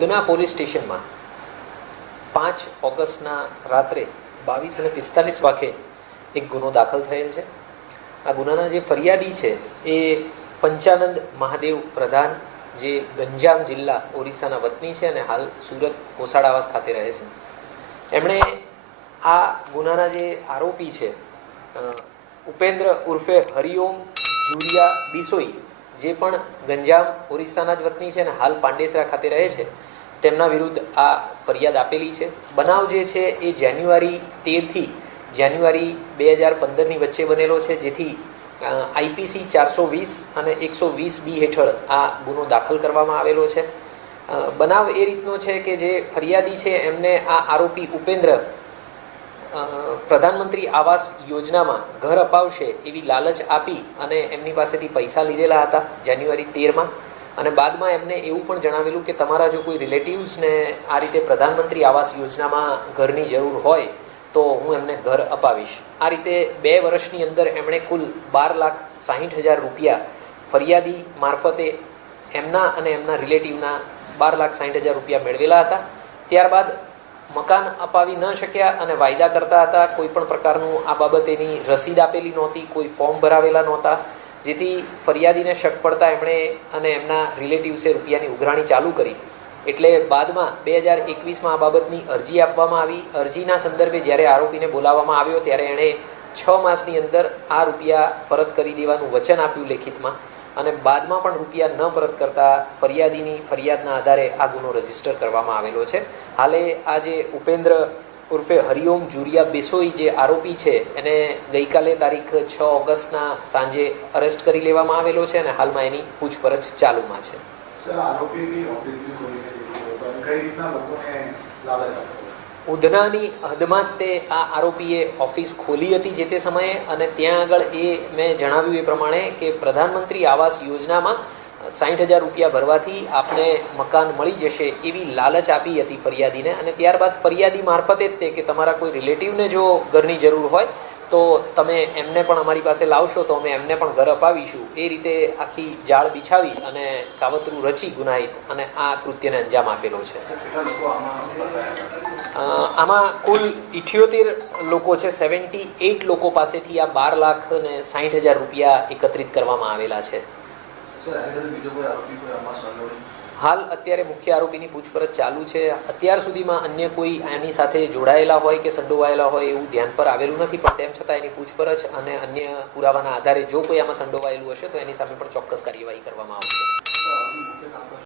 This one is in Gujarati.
ઉધના પોલીસ સ્ટેશનમાં પાંચ ઓગસ્ટના રાત્રે બાવીસ અને પિસ્તાલીસ વાગે એક ગુનો દાખલ થયેલ છે. આ ગુનાના જે ફરિયાદી છે એ પંચાનંદ મહાદેવ પ્રધાન, જે ગંજામ જિલ્લા ઓરિસ્સાના વતની છે અને હાલ સુરત કોસાડાવાસ ખાતે રહે છે. એમણે આ ગુનાના જે આરોપી છે ઉપેન્દ્ર ઉર્ફે હરિઓમ જુરિયા બિસોઈ જે પણ ગંજામ ઓરિસ્સાના જ વતની છે અને હાલ પાંડેસરા ખાતે રહે છે તેમના વિરુદ્ધ આ ફરિયાદ આપેલી છે. બનાવ જે છે એ જાન્યુઆરી તેરથી જાન્યુઆરી બે હજાર પંદરની વચ્ચે બનેલો છે, જેથી આઈપીસી ચારસો વીસ અને એકસો વીસ બી હેઠળ આ ગુનો દાખલ કરવામાં આવેલો છે. બનાવ એ રીતનો છે કે જે ફરિયાદી છે, એમને આ આરોપી ઉપેન્દ્ર પ્રધાનમંત્રી આવાસ યોજનામાં ઘર અપાવશે એવી લાલચ આપી અને એમની પાસેથી પૈસા લીધેલા હતા જાન્યુઆરી તેરમાં. અને બાદમાં એમને એવું પણ જણાવેલું કે તમારા જો કોઈ રિલેટિવ્સને આ રીતે પ્રધાનમંત્રી આવાસ યોજનામાં ઘરની જરૂર હોય, તો હું એમને ઘર અપાવીશ. આ રીતે બે વર્ષની અંદર એમણે કુલ બાર લાખ સાહીઠ હજાર રૂપિયા ફરિયાદી મારફતે એમના અને એમના રિલેટિવના બાર લાખ સાહીઠ હજાર રૂપિયા મેળવેલા હતા. ત્યારબાદ મકાન અપાવી ન શક્યા અને વાયદા કરતા હતા, કોઈ પણ પ્રકારનું આ બાબતેની રસીદ આપેલી નહોતી, કોઈ ફોર્મ ભરાવેલા નહોતા. જેથી ફરિયાદીને શક પડતા એમણે અને એમના રિલેટિવ્સે રૂપિયાની ઉઘરાણી ચાલુ કરી. એટલે બાદમાં બે હજાર એકવીસમાં આ બાબતની અરજી આપવામાં આવી. અરજીના સંદર્ભે જ્યારે આરોપીને બોલાવવામાં આવ્યો ત્યારે એણે છ માસની અંદર આ રૂપિયા પરત કરી દેવાનું વચન આપ્યું લેખિતમાં અને બાદમાં પણ રૂપિયા ન પરત કરતા ફરિયાદીની ફરિયાદના આધારે આ ગુનો રજિસ્ટર કરવામાં આવેલો છે. હાલે આ જે ઉપેન્દ્ર ઉર્ફે હરિઓમ જુરિયા બેસોઈ જે આરોપી છે એને ગઈકાલે તારીખ છ ઓગસ્ટના સાંજે અરેસ્ટ કરી લેવામાં આવેલો છે અને હાલમાં એની પૂછપરછ ચાલુમાં છે. ઉધનાની હદમાં તે આ આરોપીએ ઓફિસ ખોલી હતી જે તે સમયે અને ત્યાં આગળ એ મેં જણાવ્યું એ પ્રમાણે કે પ્રધાનમંત્રી આવાસ યોજનામાં સાઠ હજાર રૂપિયા ભરવાથી આપને મકાન મળી જશે એવી લાલચ આપી હતી ફરિયાદીને. અને ત્યારબાદ ફરિયાદી મારફતે જ તે કે તમારા કોઈ રિલેટિવને જો ઘરની જરૂર હોય તો તમે એમને પણ અમારી પાસે લાવશો, તો અમે એમને પણ ઘર અપાવીશું. એ રીતે આખી જાળ બિછાવી અને કાવતરું રચી ગુનાહિત અને આ કૃત્યને અંજામ આપેલો છે. આમાં કુલ ઇઠ્યોતેર લોકો છે, સેવન્ટી એઇટ લોકો પાસેથી આ બાર લાખ ને સાઠ હજાર રૂપિયા એકત્રિત કરવામાં આવેલા છે. હાલ અત્યારે મુખ્ય આરોપીની પૂછપરછ ચાલુ છે. અત્યાર સુધીમાં અન્ય કોઈ આની સાથે જોડાયેલા હોય કે સંડોવાયેલા હોય એવું ધ્યાન પર આવેલું નથી, પણ તેમ છતાં એની પૂછપરછ અને અન્ય પુરાવાના આધારે જો કોઈ આમાં સંડોવાયેલું હશે, તો એની સામે પણ ચોક્કસ કાર્યવાહી કરવામાં આવશે.